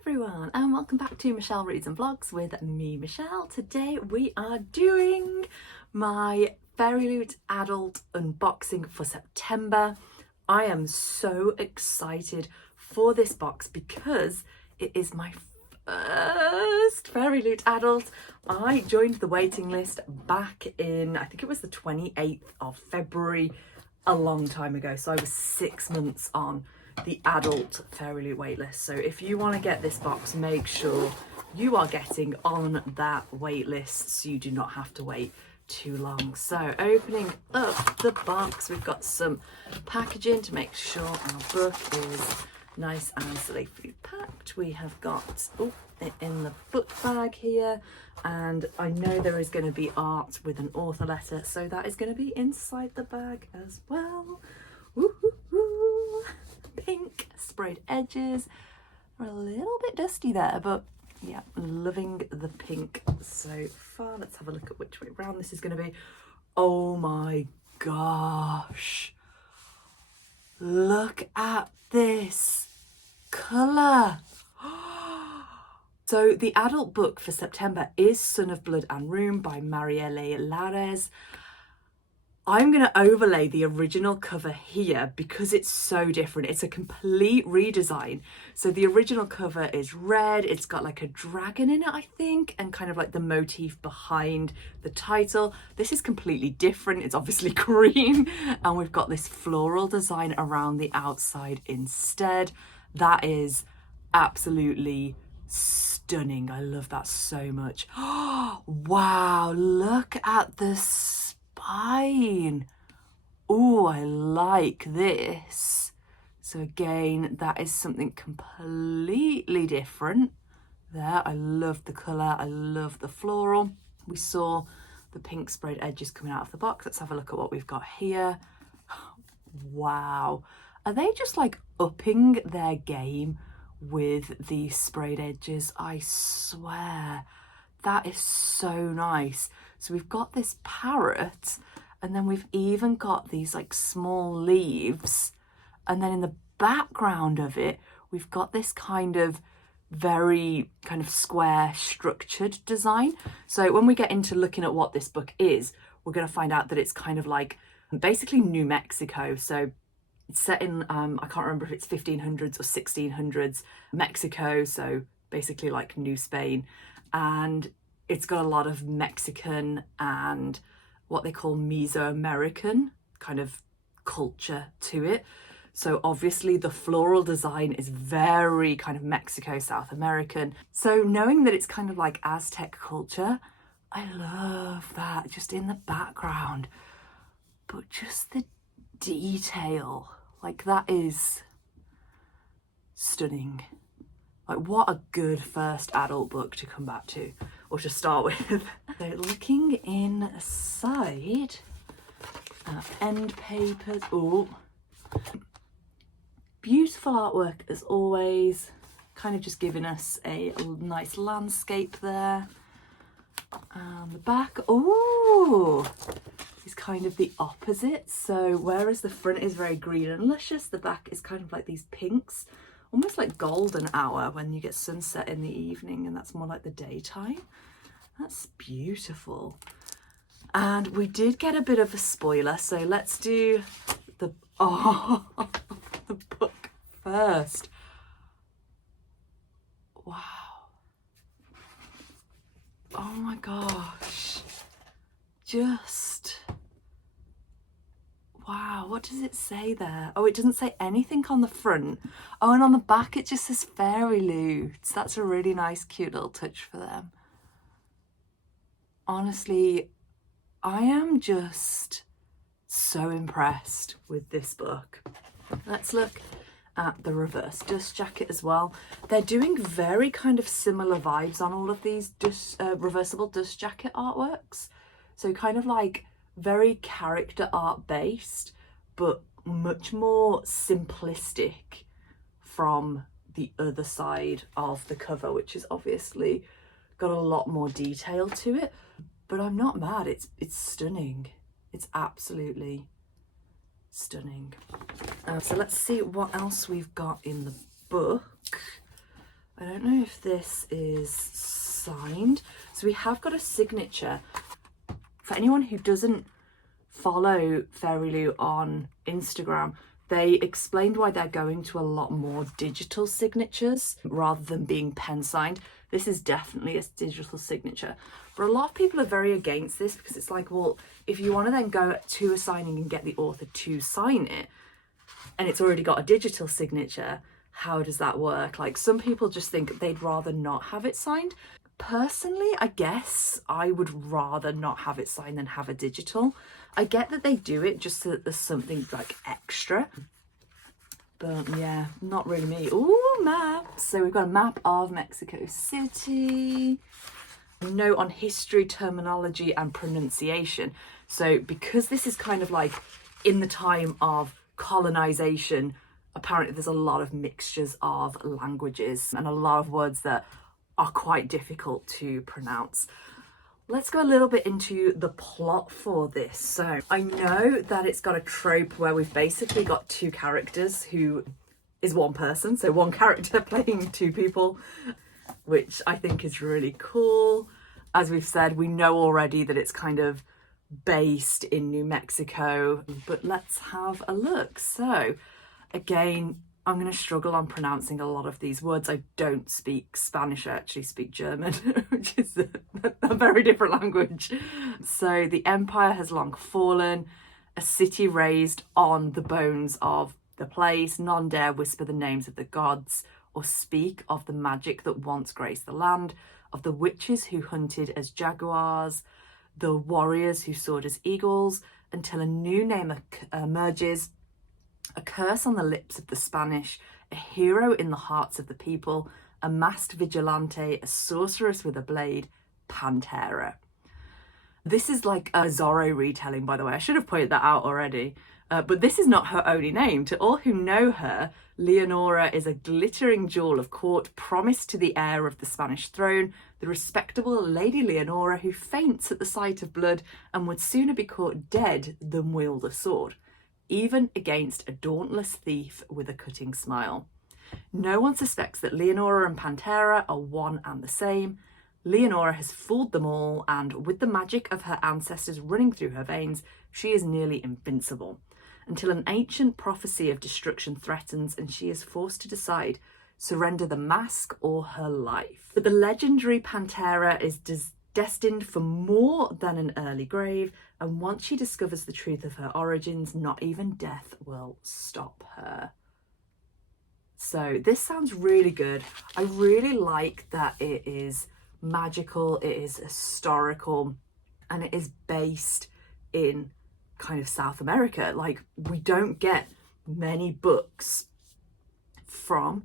everyone, and welcome back to Michelle Reads and Vlogs with me, Michelle. Today we are doing my Fairyloot adult unboxing for September. I am so excited for this box because it is my first Fairyloot adult. I joined the waiting list back in, I think it was the 28th of February, a long time ago. So I was 6 months on the adult Fairyloot waitlist. So if you want to get this box, make sure you are getting on that waitlist so you do not have to wait too long. So opening up the box, we've got some packaging to make sure our book is nice and safely packed. We have got it in the book bag here, and I know there is going to be art with an author letter, so that is going to be inside the bag as well. Woo-hoo-hoo. Pink sprayed edges are a little bit dusty there, but yeah, loving the pink so far. Let's have a look at which way round this is going to be. Oh my gosh, look at this colour. So the adult book for September is Son of Blood and Rune by Lares. I'm going to overlay the original cover here because it's so different. It's a complete redesign. So the original cover is red. It's got like a dragon in it, I think, and kind of like the motif behind the title. This is completely different. It's obviously green, and we've got this floral design around the outside instead. That is absolutely stunning. I love that so much. Oh, wow, look at this spine. Oh, I like this. So again, that is something completely different there. I love the colour, I love the floral. We saw the pink sprayed edges coming out of the box. Let's have a look at what we've got here. Wow, are they just like upping their game with these sprayed edges? I swear, that is so nice. So we've got this parrot, and then we've even got these like small leaves, and then in the background of it we've got this kind of very kind of square structured design. So when we get into looking at what this book is, we're going to find out that it's kind of like basically New Mexico. So it's set in I can't remember if it's 1500s or 1600s Mexico, so basically like New Spain, and it's got a lot of Mexican and what they call Mesoamerican kind of culture to it. So obviously the floral design is very kind of Mexico, South American. So knowing that it's kind of like Aztec culture, I love that just in the background. But just the detail, like that is stunning. Like what a good first adult book to come back to, or to start with. So looking inside, end papers. Oh, beautiful artwork as always, kind of just giving us a nice landscape there. And the back, oh, is kind of the opposite. So whereas the front is very green and luscious, the back is kind of like these pinks, almost like golden hour when you get sunset in the evening, and that's more like the daytime. That's beautiful. And we did get a bit of a spoiler, so let's do the the book first. Wow. Oh my gosh. Just wow, what does it say there? Oh, it doesn't say anything on the front. Oh, and on the back it just says Fairyloot. That's a really nice, cute little touch for them. Honestly, I am just so impressed with this book. Let's look at the reverse dust jacket as well. They're doing very kind of similar vibes on all of these reversible dust jacket artworks. So kind of like very character art based, but much more simplistic from the other side of the cover, which is obviously got a lot more detail to it. But I'm not mad, it's stunning. It's absolutely stunning. So let's see what else we've got in the book. I don't know if this is signed. So we have got a signature. For anyone who doesn't follow Fairyloot on Instagram, they explained why they're going to a lot more digital signatures rather than being pen signed. This is definitely a digital signature. But a lot of people are very against this because it's like, well, if you want to then go to a signing and get the author to sign it, and it's already got a digital signature, how does that work? Like, some people just think they'd rather not have it signed. Personally, I guess I would rather not have it signed than have a digital. I get that they do it just so that there's something like extra. But yeah, not really me. Ooh, map. So we've got a map of Mexico City. A note on history, terminology and pronunciation. So because this is kind of like in the time of colonization, apparently there's a lot of mixtures of languages and a lot of words that are quite difficult to pronounce. Let's go a little bit into the plot for this. So I know that it's got a trope where we've basically got two characters who is one person, so one character playing two people, which I think is really cool. As we've said, we know already that it's kind of based in New Mexico, but let's have a look. So again, I'm going to struggle on pronouncing a lot of these words. I don't speak Spanish, I actually speak German, which is a very different language. So the empire has long fallen, a city raised on the bones of the place. None dare whisper the names of the gods or speak of the magic that once graced the land, of the witches who hunted as jaguars, the warriors who soared as eagles, until a new name emerges, a curse on the lips of the Spanish, a hero in the hearts of the people, a masked vigilante, a sorceress with a blade, Pantera. This is like a Zorro retelling, by the way. I should have pointed that out already. But this is not her only name. To all who know her, Leonora is a glittering jewel of court promised to the heir of the Spanish throne, the respectable Lady Leonora who faints at the sight of blood and would sooner be caught dead than wield a sword, even against a dauntless thief with a cutting smile. No one suspects that Leonora and Pantera are one and the same. Leonora has fooled them all, and with the magic of her ancestors running through her veins, she is nearly invincible, until an ancient prophecy of destruction threatens and she is forced to decide, surrender the mask or her life. But the legendary Pantera is destined for more than an early grave, and once she discovers the truth of her origins, not even death will stop her. So this sounds really good. I really like that it is magical, it is historical, and it is based in kind of South America. Like, we don't get many books from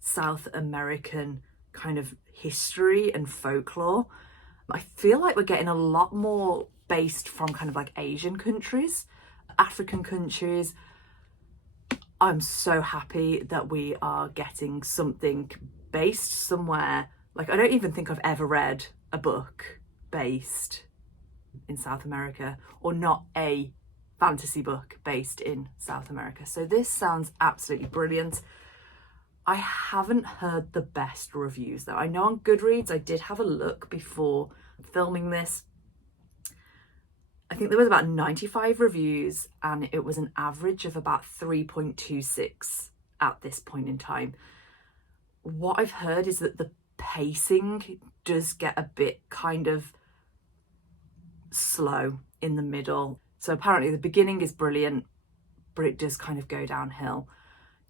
South American kind of history and folklore. I feel like we're getting a lot more based from kind of like Asian countries, African countries. I'm so happy that we are getting something based somewhere. Like, I don't even think I've ever read a book based in South America, or not a fantasy book based in South America. So this sounds absolutely brilliant. I haven't heard the best reviews though. I know on Goodreads, I did have a look before filming this. I think there was about 95 reviews and it was an average of about 3.26 at this point in time. What I've heard is that the pacing does get a bit kind of slow in the middle. So apparently the beginning is brilliant, but it does kind of go downhill.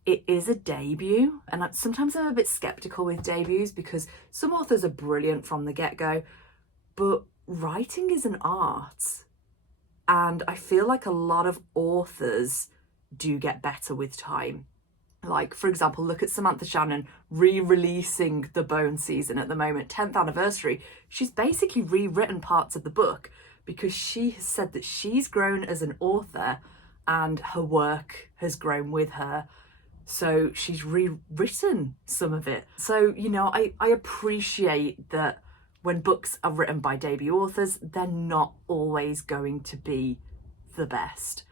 It is a debut, and sometimes I'm a bit skeptical with debuts because some authors are brilliant from the get-go, but writing is an art. And I feel like a lot of authors do get better with time. Like, for example, look at Samantha Shannon re-releasing The Bone season at the moment, 10th anniversary. She's basically rewritten parts of the book because she has said that she's grown as an author and her work has grown with her. So she's rewritten some of it. So, you know, I appreciate that when books are written by debut authors, they're not always going to be the best.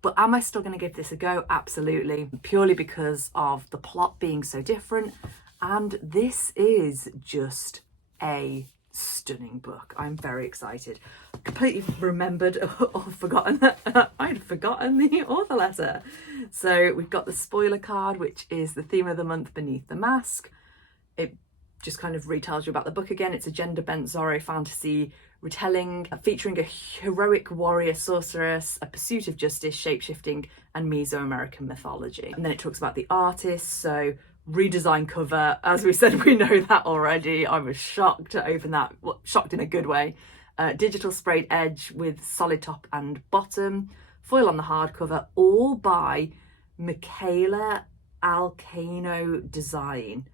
But am I still going to give this a go? Absolutely, purely because of the plot being so different. And this is just a stunning book. I'm very excited. Completely remembered or forgotten that I'd forgotten the author letter. So we've got the spoiler card, which is the theme of the month, Beneath the Mask. It just kind of retells you about the book again. It's a gender-bent Zorro fantasy retelling featuring a heroic warrior sorceress, a pursuit of justice, shapeshifting, and Mesoamerican mythology. And then it talks about the artist, so redesign cover. As we said, we know that already. I was shocked to open that, well, shocked in a good way. Digital sprayed edge with solid top and bottom, foil on the hardcover, all by Michaela Alcano Design.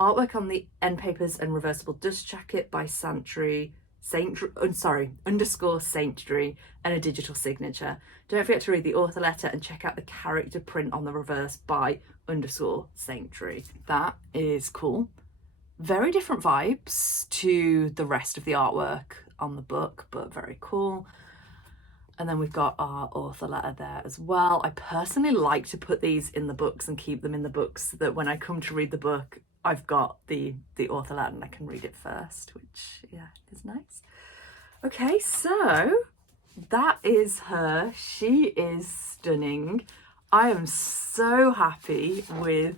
Artwork on the end papers and reversible dust jacket by Saintry, _Saintry, and a digital signature. Don't forget to read the author letter and check out the character print on the reverse by _Saintry. That is cool. Very different vibes to the rest of the artwork on the book, but very cool. And then we've got our author letter there as well. I personally like to put these in the books and keep them in the books so that when I come to read the book, I've got the author letter and I can read it first, which, yeah, is nice. Okay, so that is her. She is stunning. I am so happy with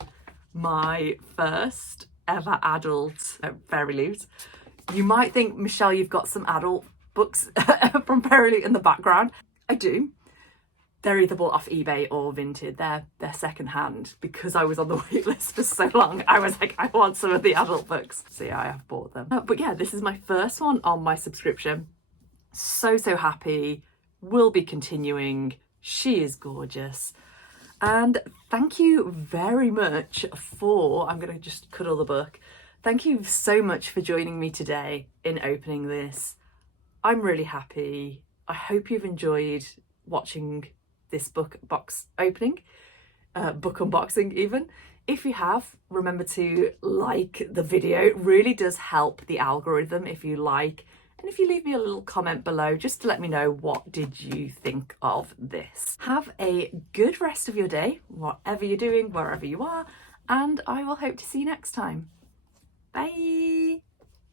my first ever adult Fairyloot. You might think, Michelle, you've got some adult books from Fairyloot in the background. I do. They're either bought off eBay or Vinted. They're secondhand because I was on the wait list for so long. I was like, I want some of the adult books. So yeah, I have bought them. But yeah, this is my first one on my subscription. So happy. Will be continuing. She is gorgeous. And thank you very much for, I'm going to just cuddle the book. Thank you so much for joining me today in opening this. I'm really happy. I hope you've enjoyed watching this book box opening, book unboxing even. If you have, remember to like the video. It really does help the algorithm if you like. And if you leave me a little comment below just to let me know what did you think of this. Have a good rest of your day, whatever you're doing, wherever you are, and I will hope to see you next time. Bye!